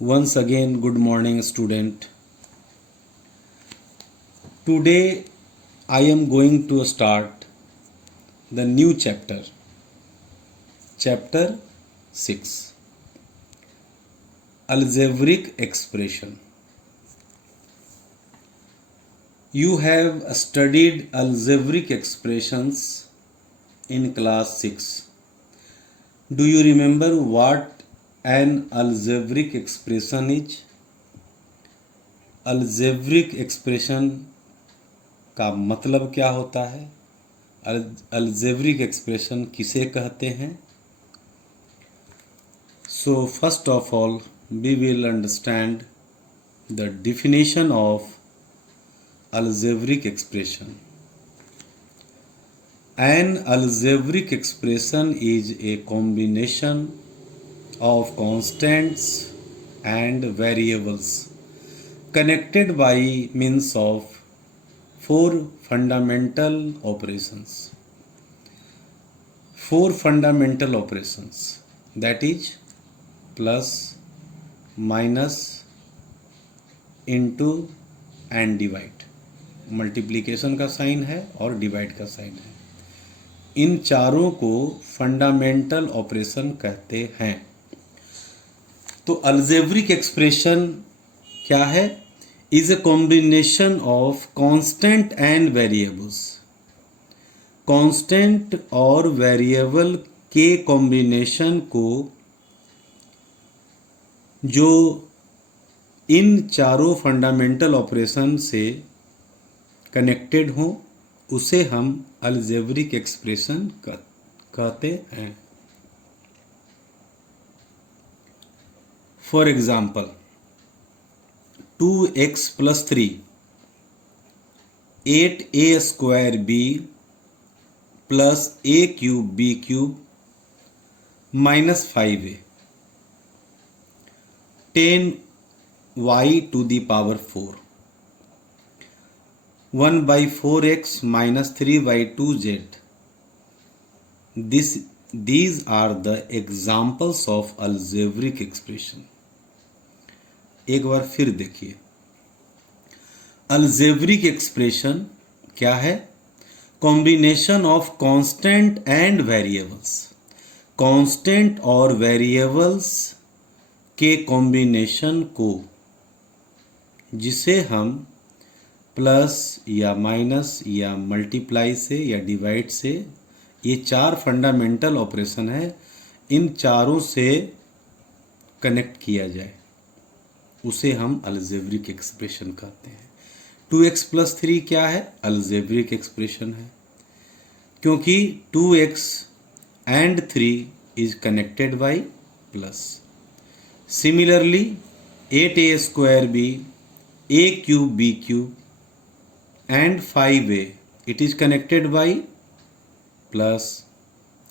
Once again, good morning, student. Today, I am going to start the new chapter, chapter 6, Algebraic expression. You have studied algebraic expressions in class 6. Do you remember what an algebraic expression is? algebraic expression का मतलब क्या होता है? algebraic expression किसे कहते हैं? So first of all, we will understand the definition of algebraic expression. An algebraic expression is a combination of constants and variables connected by means of four fundamental operations. Four fundamental operations, that is plus, minus, into and divide. Multiplication का sign है और divide का sign है. इन चारों को fundamental operation कहते हैं. तो अलजेब्रिक एक्सप्रेशन क्या है? Is a combination of constant and variables. Constant और वेरिएबल के कॉम्बिनेशन को जो इन चारों फंडामेंटल ऑपरेशन से कनेक्टेड हो उसे हम अलजेब्रिक एक्सप्रेशन कहते हैं. For example 2x + 3 8a² b + a³ b³ - 5a 10y⁴ 1/4x - 3/2z. These are the examples of algebraic expression. एक बार फिर देखिए, algebraic expression क्या है? Combination of constant and variables. Constant और वेरिएबल्स के कॉम्बिनेशन को जिसे हम प्लस या माइनस या मल्टीप्लाई से या डिवाइड से, ये चार फंडामेंटल ऑपरेशन है, इन चारों से कनेक्ट किया जाए उसे हम अलजेब्रिक एक्सप्रेशन कहते हैं. 2x + 3 क्या है? अलजेब्रिक एक्सप्रेशन है, क्योंकि 2x and 3 is connected by plus. Similarly 8a² b, a³ b³ and 5a, it is connected by plus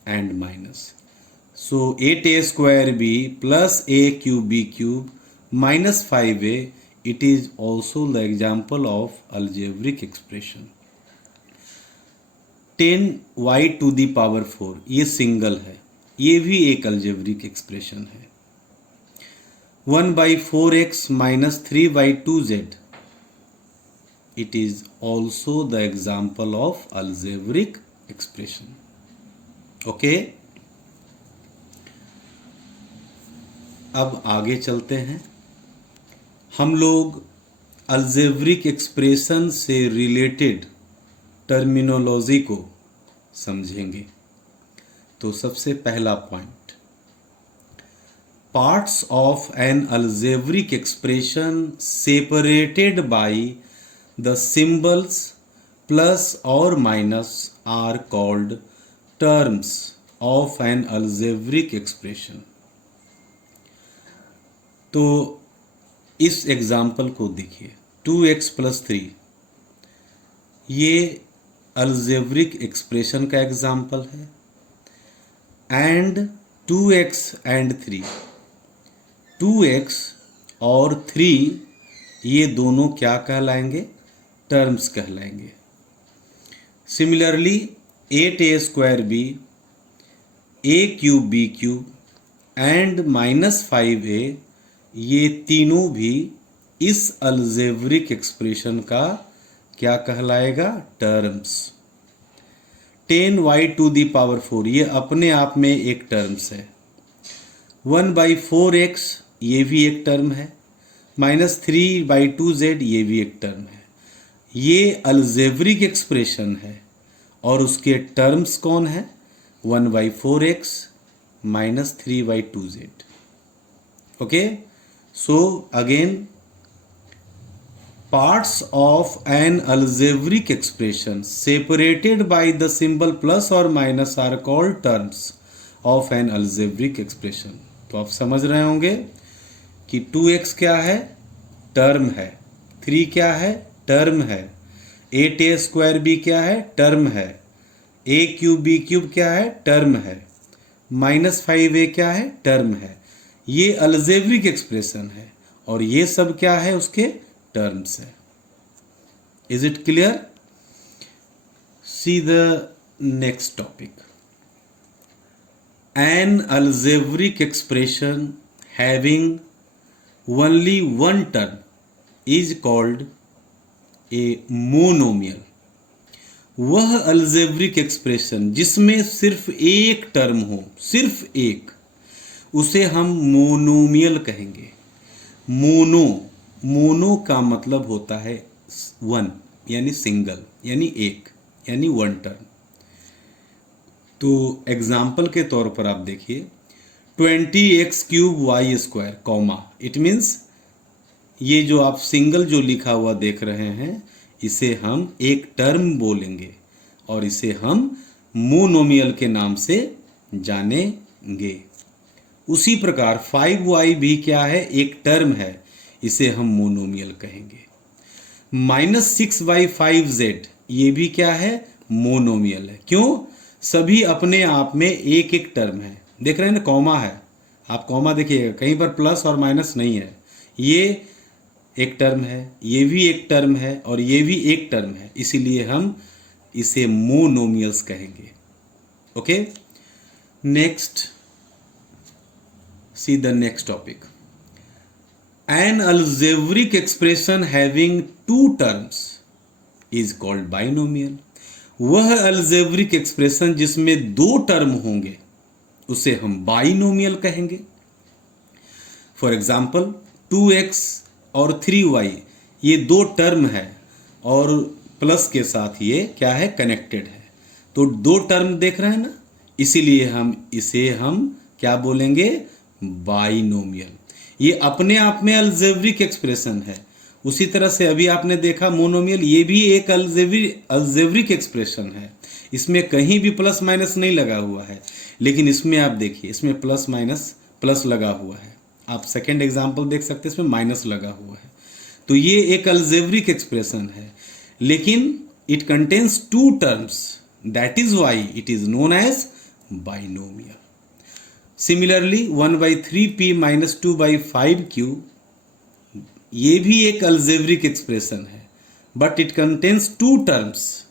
and minus. So 8a² b plus a³ b³ minus 5a, it is also the example of algebraic expression. 10y⁴ ये single है, ये भी एक algebraic expression है. 1/4x - 3/2z, it is also the example of algebraic expression. Okay? अब आगे चलते हैं. हम लोग अलजेब्रिक एक्सप्रेशन से रिलेटेड टर्मिनोलॉजी को समझेंगे. तो सबसे पहला point, parts of N algebraic expression separated by the symbols plus or minus are called terms of an algebraic expression. तो इस एग्जाम्पल को देखिए, 2x + 3 ये अलजेब्रिक एक्सप्रेशन का एग्जाम्पल है, एंड 2x and 3, 2x और 3 ये दोनों क्या कहलाएंगे? टर्म्स कहलाएंगे. Similarly 8a² b, a³ b³ and -5a ये तीनों भी इस अलजेब्रिक एक्सप्रेशन का क्या कहलाएगा? टर्म्स। 10y⁴ ये अपने आप में एक टर्म्स है। 1/4x ये भी एक टर्म है। -3/2z ये भी एक टर्म है। ये अलजेब्रिक एक्सप्रेशन है और उसके टर्म्स कौन है? 1/4x -3/2z। Okay, so again, parts of an algebraic expression separated by the symbol plus or minus are called terms of an algebraic expression। तो आप समझ रहे होंगे कि 2x क्या है? टर्म है। 3 क्या है? टर्म है। 8a² क्या है? टर्म है। a³ क्या है? टर्म है। -5a क्या है? टर्म है। ये अलजेब्रिक एक्सप्रेशन है और ये सब क्या है? उसके टर्म्स है। Is it clear? See the next topic. N algebraic expression having only one term is called a monomial. वह अलजेब्रिक एक्सप्रेशन जिसमें सिर्फ एक टर्म हो, सिर्फ एक, उसे हम मोनोमियल कहेंगे। मोनो का मतलब होता है वन, यानी सिंगल, यानी एक, यानी वन टर्म। तो एग्जाम्पल के तौर पर आप देखिए 20x³ y², इट मीन्स ये जो आप सिंगल जो लिखा हुआ देख रहे हैं इसे हम एक टर्म बोलेंगे और इसे हम मोनोमियल के नाम से जानेंगे। उसी प्रकार 5y भी क्या है? एक टर्म है, इसे हम मोनोमियल कहेंगे। -6/5z ये भी क्या है? मोनोमियल है। क्यों? सभी अपने आप में एक एक टर्म है। देख रहे हैं ना, कॉमा है, आप कॉमा देखिएगा, कहीं पर प्लस और माइनस नहीं है। ये एक टर्म है, ये भी एक टर्म है और ये भी एक टर्म है, इसीलिए हम इसे मोनोमियल्स कहेंगे। Okay, next, see the next topic. An algebraic expression having two terms is called binomial। वह algebraic expression जिसमें दो टर्म होंगे उसे हम बाइनोमियल कहेंगे। फॉर एग्जाम्पल 2x और 3y ये दो टर्म है और प्लस के साथ ये क्या है? कनेक्टेड है। तो दो टर्म देख रहे हैं ना, इसीलिए इसे हम क्या बोलेंगे? बाइनोमियल। ये अपने आप में अलजेब्रिक एक्सप्रेशन है। उसी तरह से अभी आपने देखा मोनोमियल, ये भी एक अलजेब्रिक एक्सप्रेशन है। इसमें कहीं भी प्लस माइनस नहीं लगा हुआ है, लेकिन इसमें आप देखिए, इसमें प्लस माइनस प्लस लगा हुआ है। आप सेकेंड एग्जाम्पल देख सकते हैं, इसमें माइनस लगा हुआ है। तो ये एक अलजेब्रिक एक्सप्रेशन है, लेकिन it contains two terms, that is why it is known as binomial. Similarly 1/3p - 2/5q ये भी एक अलजेब्रिक एक्सप्रेशन है, but it contains two terms,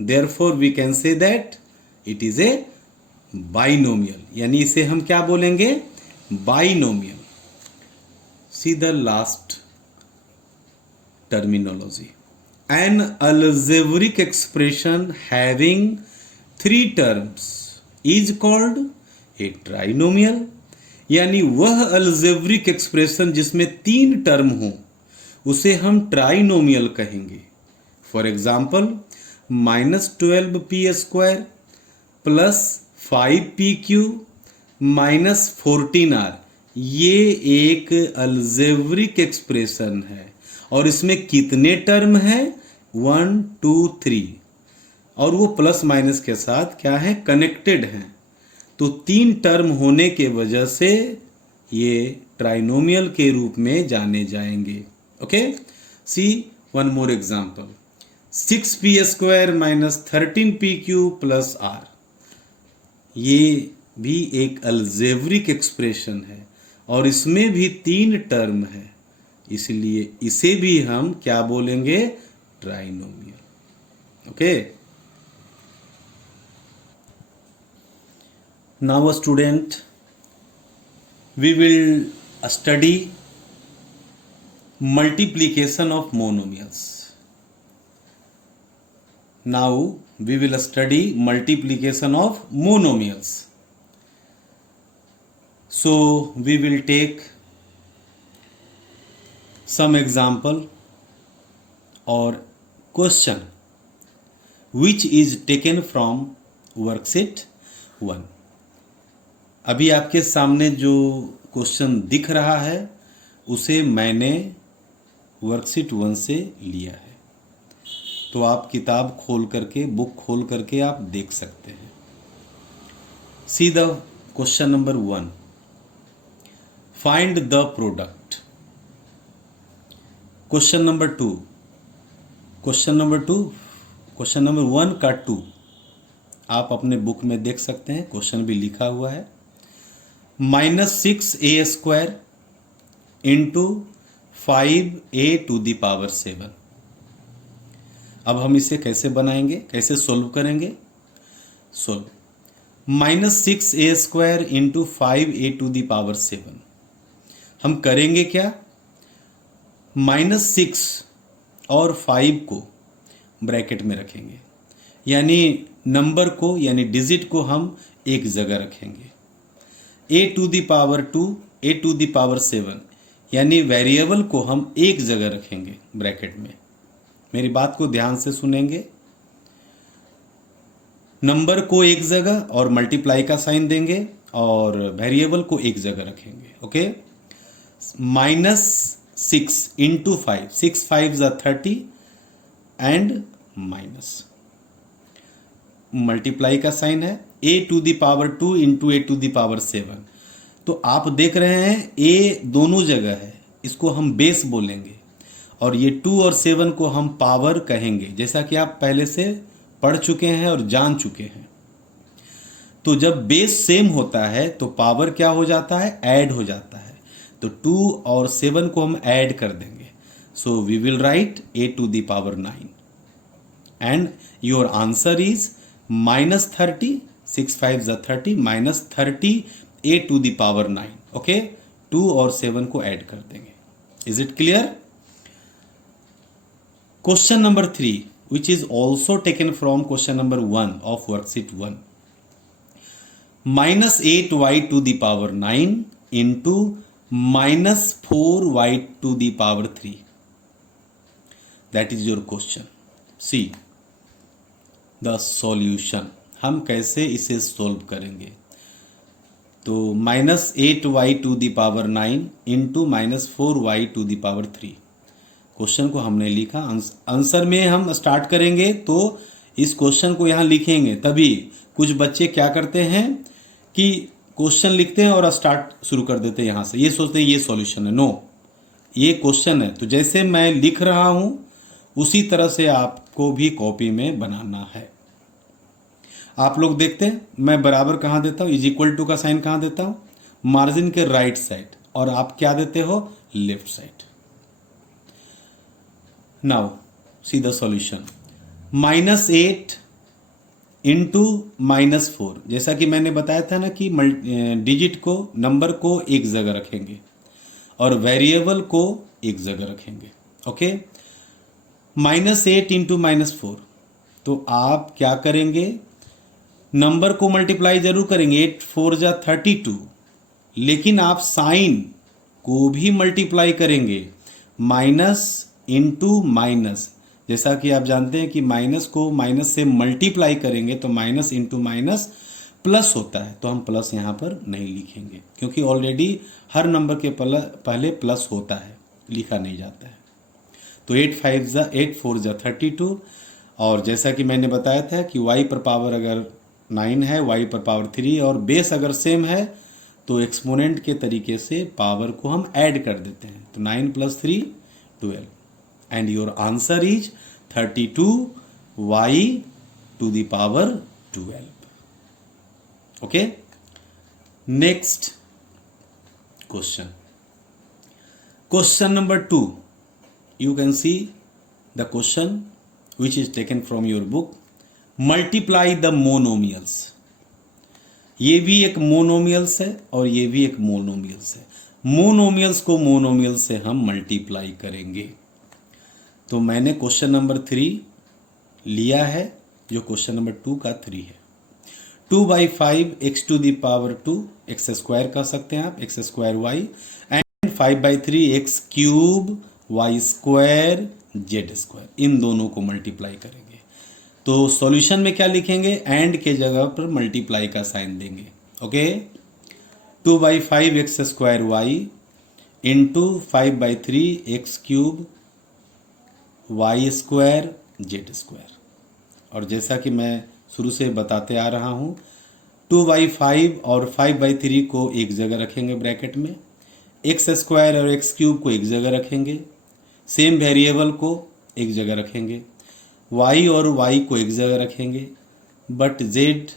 therefore we can say that it is a binomial, यानी इसे हम क्या बोलेंगे? Binomial. See the last terminology. An algebraic expression having 3 terms is called a trinomial. यानी वह अलजेब्रिक एक्सप्रेशन जिसमें 3 term हो उसे हम ट्राइनोमियल कहेंगे। For example -12p² + 5pq - 14r ये एक अलजेब्रिक एक्सप्रेशन है और इसमें कितने टर्म हैं? 1 2 3, और वो प्लस माइनस के साथ क्या है? कनेक्टेड हैं। तो 3 टर्म होने के वजह से ये ट्राइनोमियल के रूप में जाने जाएंगे। Okay, see one more example. 6p² - 13pq + r ये भी एक अलजेब्रिक एक्सप्रेशन है और इसमें भी 3 टर्म है, इसलिए इसे भी हम क्या बोलेंगे? Trinomial. Okay, now student, we will study multiplication of monomials. Now we will study multiplication of monomials. So we will take some example or question which is taken from worksheet 1. अभी आपके सामने जो क्वेश्चन दिख रहा है उसे मैंने worksheet 1 से लिया है, तो आप किताब खोल करके, बुक खोल करके आप देख सकते हैं. See the question number 1. Find the product. Question number 2. Question number 1 का 2 आप अपने बुक में देख सकते हैं, क्वेश्चन भी लिखा हुआ है. -6a² into 5a to the power 7. अब हम इसे कैसे बनाएंगे, कैसे सोल्व करेंगे? Solve. -6a² into 5a to the power 7. हम करेंगे क्या? -6 और 5 को ब्रैकेट में रखेंगे, यानी नंबर को, यानी डिजिट को हम एक जगह रखेंगे. a to the power 2, a to the power 7, यानी वेरिएबल को हम एक जगह रखेंगे ब्रैकेट में. मेरी बात को ध्यान से सुनेंगे. नंबर को एक जगह और मल्टीप्लाई का साइन देंगे और वेरिएबल को एक जगह रखेंगे. Okay. -6 into 5, 6 5 30 and minus multiply का साइन है. a to the power 2 into a to the power 7. तो आप देख रहे हैं a दोनों जगह है, इसको हम बेस बोलेंगे, और ये 2 और 7 को हम पावर कहेंगे, जैसा कि आप पहले से पढ़ चुके हैं और जान चुके हैं. तो जब बेस सेम होता है तो पावर क्या हो जाता है? ऐड हो जाता है. तो 2 और 7 को हम ऐड कर देंगे. So we will write a to the power 9 and your answer is -30, 6 5 30, -30 a to the power 9. Okay. 2 और 7 को ऐड कर देंगे. Is it clear? Question number 3 which is also taken from question number 1 of worksheet 1. -8y to the power 9 into -4y to the power 3. That is your question. See the solution. हम कैसे इसे solve करेंगे? तो -8y to the power 9 into -4y to the power 3. Question को हमने लिखा. Answer में हम स्टार्ट करेंगे तो इस क्वेश्चन को यहाँ लिखेंगे. तभी कुछ बच्चे क्या करते हैं कि क्वेश्चन लिखते हैं और स्टार्ट शुरू कर देते हैं यहाँ से, ये सोचते हैं ये सॉल्यूशन है. नो, ये क्वेश्चन है. तो जैसे मैं लिख रहा हूँ उसी तरह से आपको भी कॉपी में बनाना है. आप लोग देखते हैं मैं बराबर कहाँ देता हूँ, =टू का साइन कहाँ देता हूँ? मार्जिन के राइट साइड, और आप क्या देते हो? Left side. Now see the solution. -8 into -4, जैसा कि मैंने बताया था ना कि डिजिट को, नंबर को एक जगह रखेंगे और वेरिएबल को एक जगह रखेंगे. ओके. -8 इंटू -4, तो आप क्या करेंगे? नंबर को मल्टीप्लाई जरूर करेंगे. 8 4 32, लेकिन आप साइन को भी मल्टीप्लाई करेंगे. माइनस इंटू माइनस, जैसा कि आप जानते हैं कि माइनस को माइनस से मल्टीप्लाई करेंगे तो माइनस इंटू माइनस प्लस होता है. तो हम प्लस यहाँ पर नहीं लिखेंगे क्योंकि ऑलरेडी हर नंबर के पहले प्लस होता है, लिखा नहीं जाता है. तो 8 4 32, और जैसा कि मैंने बताया था कि y पर पावर अगर 9 है, y पर पावर 3 और बेस अगर सेम है तो एक्सपोनेंट के तरीके से पावर को हम ऐड कर देते हैं. तो 9 + 3 12 and your answer is 32y to the power 12. Okay. Next question. Question number 2. You can see the question which is taken from your book. Multiply the monomials. ये भी एक मोनोमियल्स है और ये भी एक मोनोमियल्स है. मोनोमियल्स को मोनोमियल से हम मल्टीप्लाई करेंगे। तो मैंने क्वेश्चन नंबर 3 लिया है, जो क्वेश्चन नंबर 2 का 3 है। 2/5 x to the power 2, x square कह सकते हैं आप, x square y, and 5/3 x cube y square z square, इन दोनों को मल्टीप्लाई करेंगे। तो सॉल्यूशन में क्या लिखेंगे, एंड के जगह पर मल्टीप्लाई का साइन देंगे। Okay, 2/5 x square y into 5/3 x cube y square z square. और जैसा कि मैं शुरू से बताते आ रहा हूँ, 2/5 और 5/3 को एक जगह रखेंगे ब्रैकेट में, एक्स स्क्वायर और एक्स क्यूब को एक जगह रखेंगे, सेम वेरिएबल को एक जगह रखेंगे, y और y को एक जगह रखेंगे, बट z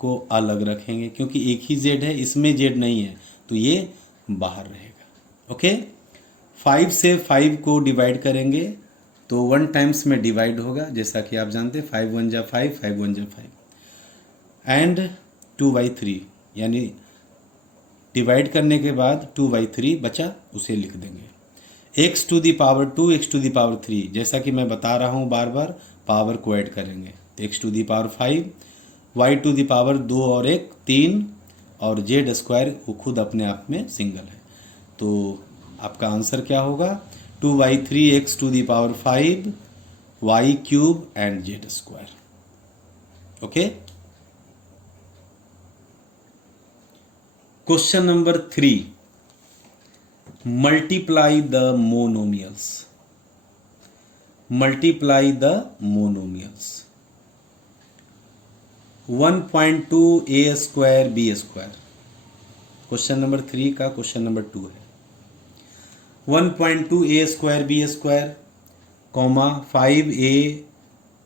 को अलग रखेंगे क्योंकि एक ही z है, इसमें z नहीं है तो ये बाहर रहेगा। ओके, 5 से 5 को डिवाइड करेंगे तो 1 टाइम्स में डिवाइड होगा, जैसा कि आप जानते हैं 5 1 जा 5, 5 1 जा 5, एंड 2/3 यानी डिवाइड करने के बाद 2/3 बचा, उसे लिख देंगे। x to the power 2, x to the power 3, जैसा कि मैं बता रहा हूँ बार बार, पावर को ऐड करेंगे, x to the power 5, y to the power 2 और 1 3, और जेड स्क्वायर वो खुद अपने आप में सिंगल है। तो आपका आंसर क्या होगा, 2/3 x to the power 5 y cube and z square. Okay, question number 3, multiply the monomials. Multiply the monomials. 1.2 a square b square, question number 3 का क्वेश्चन नंबर 2 है। 1.2 a square b square, comma 5 a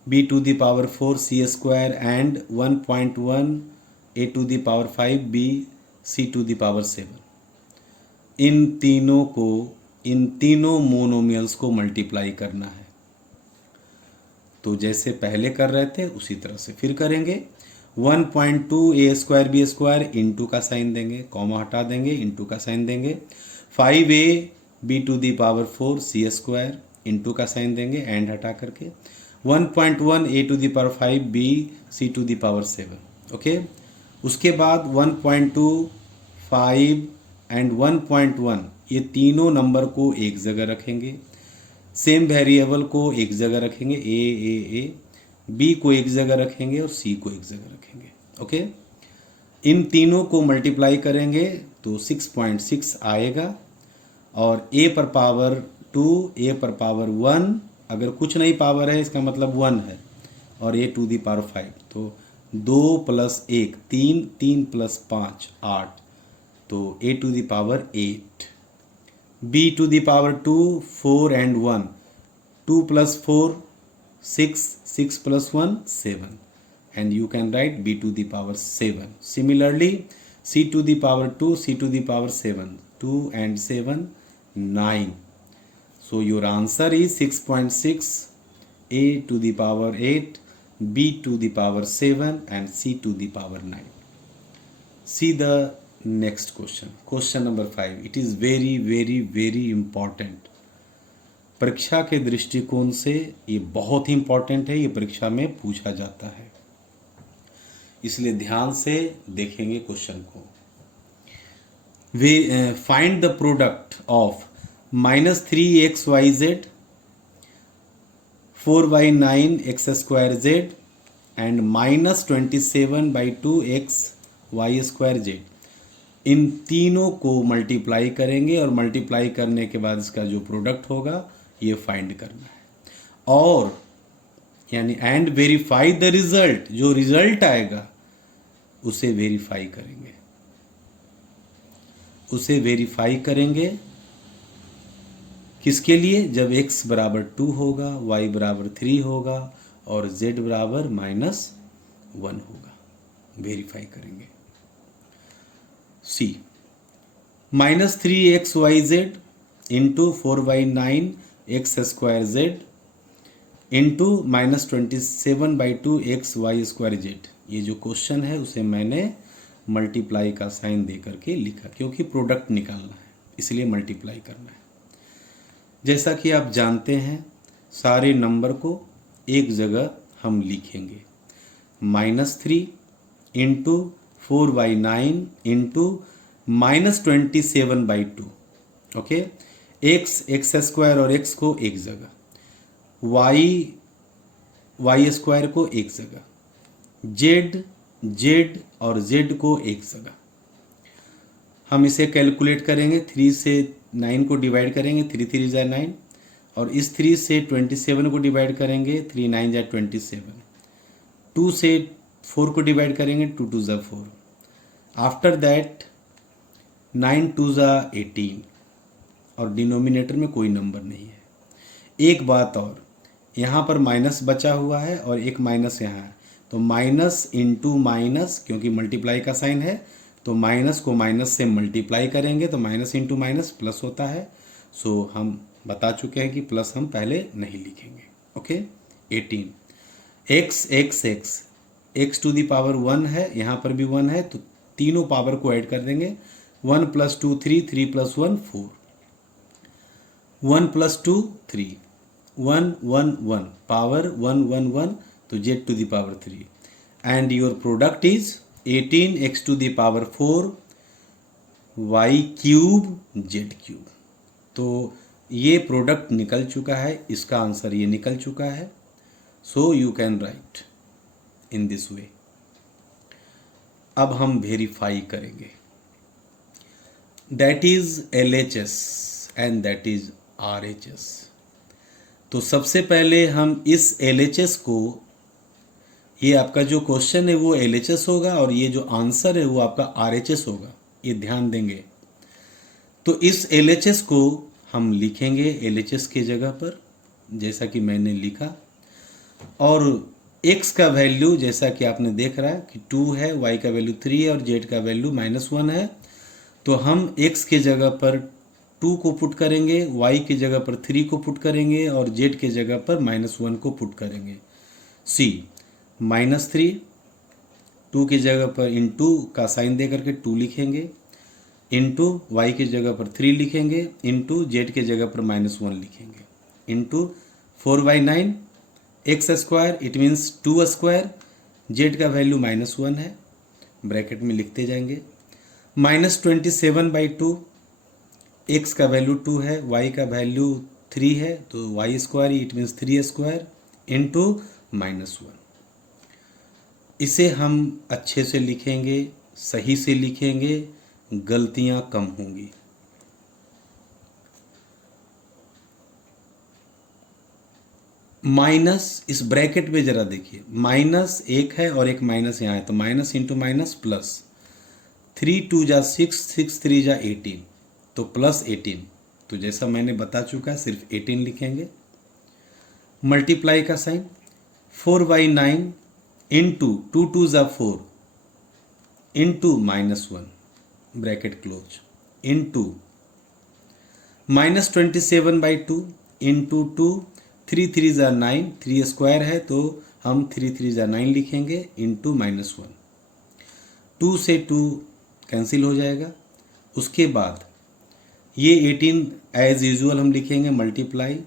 b to the power 4 c square and 1.1 a to the power 5 b c to the power 7, इन तीनों monomials को multiply करना है। तो जैसे पहले कर रहे थे उसी तरह से फिर करेंगे। 1.2 a square b square into का साइन देंगे, कॉमा हटा देंगे, इंटू का साइन देंगे। 5a b to the power 4 c square into का साइन देंगे, एंड हटा करके 1.1 a to the power 5 b c to the power 7। Okay, उसके बाद 1.2 5 एंड 1.1 ये तीनों नंबर को एक जगह रखेंगे, सेम वेरिएबल को एक जगह रखेंगे, ए बी को एक जगह रखेंगे और सी को एक जगह रखेंगे। ओके, इन तीनों को मल्टीप्लाई करेंगे तो 6.6 आएगा, और ए पर पावर 2 ए पर पावर 1, अगर कुछ नहीं पावर है इसका मतलब 1 है, और ए टू दी पावर 5, तो 2 + 1 3, 3 + 5 8, तो a to the power 8, b to the power 2 4 and 1, 2 + 4 6, 6 + 1 7, and you can write b to the power 7. Similarly, c to the power 2, c to the power 7, 2 and 7 9. So your answer is 6.6, a to the power 8, b to the power 7 and c to the power 9. See the next question, question number 5. It is very very very important. परीक्षा के दृष्टिकोण से ये बहुत ही important है, ये परीक्षा में पूछा जाता है, इसलिए ध्यान से देखेंगे क्वेश्चन को। वे find the product of -3xyz 4y9 x² z and -27/2x y² z। इन तीनों को मल्टीप्लाई करेंगे और मल्टीप्लाई करने के बाद इसका जो प्रोडक्ट होगा ये फाइंड करना है, और यानी एंड वेरीफाई द रिजल्ट, जो रिजल्ट आएगा उसे वेरीफाई करेंगे, उसे वेरीफाई करेंगे किसके लिए, जब x = 2 होगा, y = 3 होगा और z = -1 होगा, वेरीफाई करेंगे। C -3xyz into 4y9 x² z into -27/2x y² z, ये जो क्वेश्चन है उसे मैंने मल्टीप्लाई का साइन दे करके लिखा क्योंकि प्रोडक्ट निकालना है। इसलिए मल्टीप्लाई करना है। जैसा कि आप जानते हैं सारे नंबर को एक जगह हम लिखेंगे, -3 into 4/9 into -27/2। Okay, x square और एक्स को एक जगह, वाई स्क्वायर को एक जगह, जेड और जेड को एक जगह। हम इसे कैलकुलेट करेंगे, 3 से 9 को डिवाइड करेंगे, 3 3 जा 9, और इस 3 से 27 को डिवाइड करेंगे, 3 9 जा 27, 2 से 4 को डिवाइड करेंगे, 2 2 जा 4, आफ्टर दैट 9 2 जा 18, और डिनोमिनेटर में कोई नंबर नहीं है। एक बात और, यहाँ पर माइनस बचा हुआ है और एक माइनस यहाँ है, तो माइनस इंटू माइनस, क्योंकि मल्टीप्लाई का साइन है तो माइनस को माइनस से मल्टीप्लाई करेंगे तो माइनस इंटू माइनस प्लस होता है। सो हम बता चुके हैं कि प्लस हम पहले नहीं लिखेंगे। Okay, 18 x to the power 1 है, यहाँ पर भी 1 है, तो तीनों पावर को ऐड कर देंगे। 1 + 2 3, 3 + 1 4, 1 + 2 3, 1 1 1, पावर 1 1 1, तो z to the power 3, and your product is 18 x to the power 4 y cube z cube. तो ये प्रोडक्ट निकल चुका है, इसका आंसर ये निकल चुका है। So you can right in this way. अब हम वेरीफाई करेंगे, that is LHS and that is RHS। तो सबसे पहले हम इस LHS को, ये आपका जो क्वेश्चन है वो LHS होगा और ये जो आंसर है वो आपका RHS होगा, ये ध्यान देंगे। तो इस LHS को हम लिखेंगे LHS के जगह पर, जैसा कि मैंने लिखा, और x का वैल्यू जैसा कि आपने देख रहा है कि 2 है, y का वैल्यू 3 है और z का वैल्यू -1 है। तो हम x के जगह पर 2 को पुट करेंगे, y की जगह पर 3 को पुट करेंगे और z के जगह पर -1 को पुट करेंगे। C -3, 2 की जगह पर इंटू का साइन दे करके 2 लिखेंगे, इंटू वाई की जगह पर 3 लिखेंगे, इंटू जेड की जगह पर -1 लिखेंगे, into 4/9 x square, it means 2 square, Z का वैल्यू -1 है, ब्रैकेट में लिखते जाएंगे, -27/2, एक्स का वैल्यू 2 है, वाई का वैल्यू 3 है, तो y square it means 3 square, into -1। इसे हम अच्छे से लिखेंगे, सही से लिखेंगे, गलतियां कम होंगी। माइनस, इस ब्रैकेट में जरा देखिए, -1 है और एक माइनस यहाँ है, तो माइनस इंटू माइनस प्लस, 3 2 जा 6, 6 3 जा 18, तो +18। तो जैसा मैंने बता चुका है, सिर्फ 18 लिखेंगे। मल्टीप्लाई का साइन, 4/9 इंटू 2 2 जा 4 into -1, bracket close, into -27/2 into 2, 3 3 जा 9, 3 स्क्वायर है तो हम 3 3 जा 9 लिखेंगे, इंटू -1, 2 से 2 कैंसिल हो जाएगा। उसके बाद ये 18 एज यूजुअल हम लिखेंगे, मल्टीप्लाई।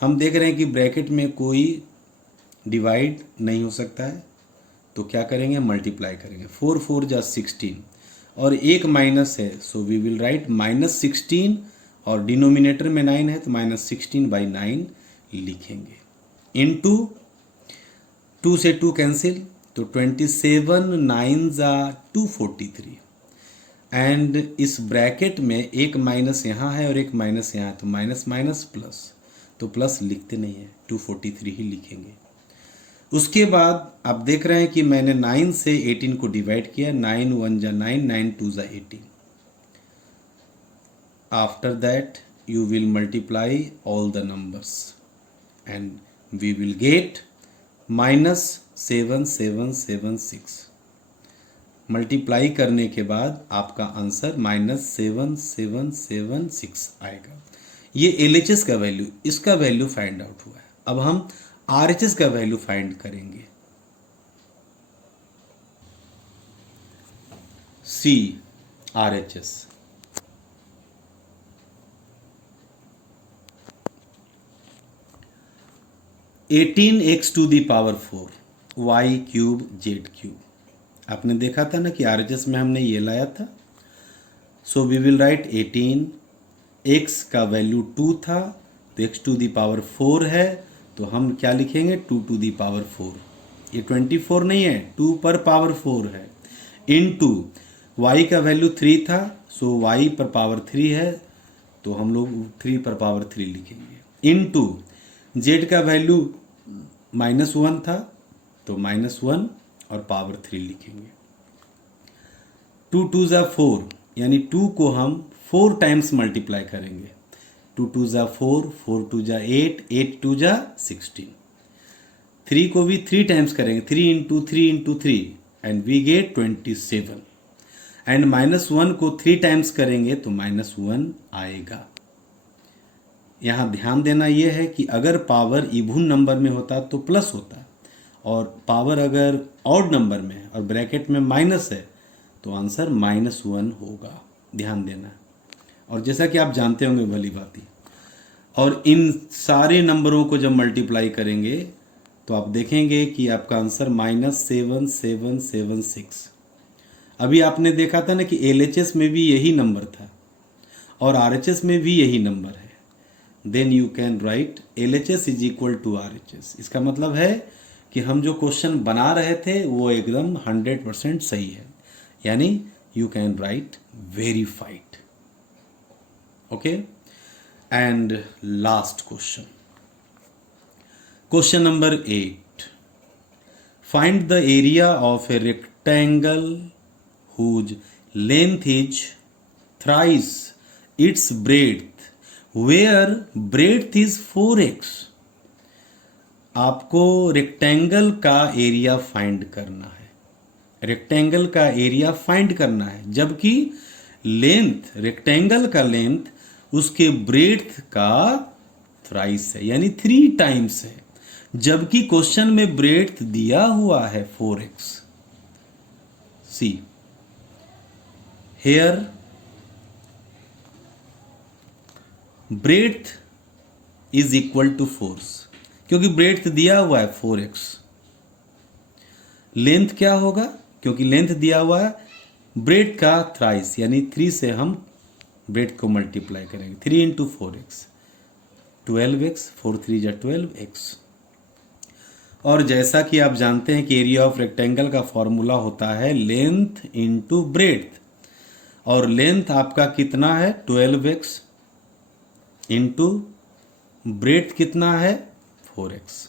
हम देख रहे हैं कि ब्रैकेट में कोई डिवाइड नहीं हो सकता है, तो क्या करेंगे, मल्टीप्लाई करेंगे। 4 4 जा 16 और एक माइनस है, सो वी विल राइट -16, और डिनोमिनेटर में 9 है तो -16/9 लिखेंगे, इनटू 2 से 2 कैंसिल, तो 27 9 जा 243, एंड इस ब्रैकेट में एक माइनस यहाँ है और एक माइनस यहाँ है, तो माइनस माइनस प्लस, तो प्लस लिखते नहीं है, 243 ही लिखेंगे। उसके बाद आप देख रहे हैं कि मैंने 9 से 18 को डिवाइड किया, 9 1 जा 9, 9 2 जा 18। After that you will multiply all the numbers and we will get -7776। Multiply करने के बाद आपका आंसर -7776 आएगा। ये LHS का वैल्यू, इसका वैल्यू फाइंड आउट हुआ है। अब हम RHS का वैल्यू फाइंड करेंगे। C RHS, 18x to the power 4 y cube z cube. आपने देखा था ना कि आरएचएस में हमने ये लाया था। So we will write 18, x का वैल्यू 2 था तो x टू दी पावर 4 है, तो हम क्या लिखेंगे 2 टू दी पावर 4। ये 24 नहीं है, 2 पर पावर 4 है। इनटू y का वैल्यू 3 था, सो y पर पावर 3 है तो हम लोग 3 पर पावर 3 लिखेंगे। इनटू z का वैल्यू -1 था तो -1 और पावर 3 लिखेंगे। 2 2 ज़ा 4, यानी 2 को हम 4 टाइम्स मल्टीप्लाई करेंगे। 2 2 ज़ा 4, 4 2 ज़ा 8, 8 2 ज़ा 16। 3 को भी 3 टाइम्स करेंगे, 3 into 3 into 3 and we get 27। And -1 को 3 टाइम्स करेंगे तो -1 आएगा। यहाँ ध्यान देना यह है कि अगर पावर इवन नंबर में होता तो प्लस होता, और पावर अगर ऑड नंबर में है और ब्रैकेट में माइनस है तो आंसर -1 होगा। ध्यान देना। और जैसा कि आप जानते होंगे भली भांति, और इन सारे नंबरों को जब मल्टीप्लाई करेंगे तो आप देखेंगे कि आपका आंसर -7776। अभी आपने देखा था ना कि एलएचएस में भी यही नंबर था और आरएचएस में भी यही नंबर है। Then you can write LHS is equal to RHS. इसका मतलब है कि हम जो क्वेश्चन बना रहे थे वो एकदम 100% सही है, यानी you can right verified. Okay, and last question, question number 8। Find the area of a rectangle whose length is thrice its breadth, where breadth is 4x। आपको रेक्टेंगल का एरिया फाइंड करना है, रेक्टेंगल का एरिया फाइंड करना है, जबकि length, rectangle का length उसके ब्रेड्थ का थ्राइस है, यानी 3 टाइम्स है, जबकि क्वेश्चन में ब्रेड्थ दिया हुआ है 4x। C here breadth is equal to 4, क्योंकि breadth दिया हुआ है 4x। लेंथ क्या होगा, क्योंकि लेंथ दिया हुआ है ब्रेड का थ्राइस, यानी 3 से हम ब्रेड को मल्टीप्लाई करेंगे। 3 इंटू 4x 12x, 4 3 जा 12x। और जैसा कि आप जानते हैं कि एरिया ऑफ रेक्टेंगल का फॉर्मूला होता है लेंथ इंटू ब्रेड्थ, और लेंथ आपका कितना है 12x इंटू ब्रेड्थ कितना है 4x।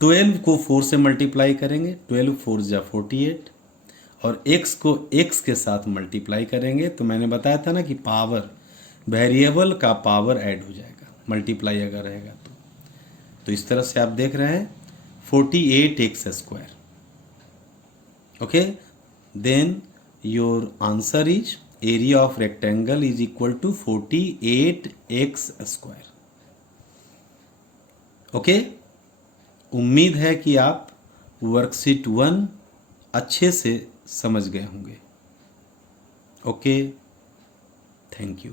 12 को 4 से मल्टीप्लाई करेंगे, 12 4 जा 48, और x को x के साथ मल्टीप्लाई करेंगे। तो मैंने बताया था ना कि पावर, वेरिएबल का पावर ऐड हो जाएगा, मल्टीप्लाई अगर रहेगा तो इस तरह से आप देख रहे हैं 48x²। Okay, then your answer is area of rectangle is equal to 48x²। Okay, उम्मीद है कि आप वर्कशीट 1 अच्छे से समझ गए होंगे। Okay, thank you.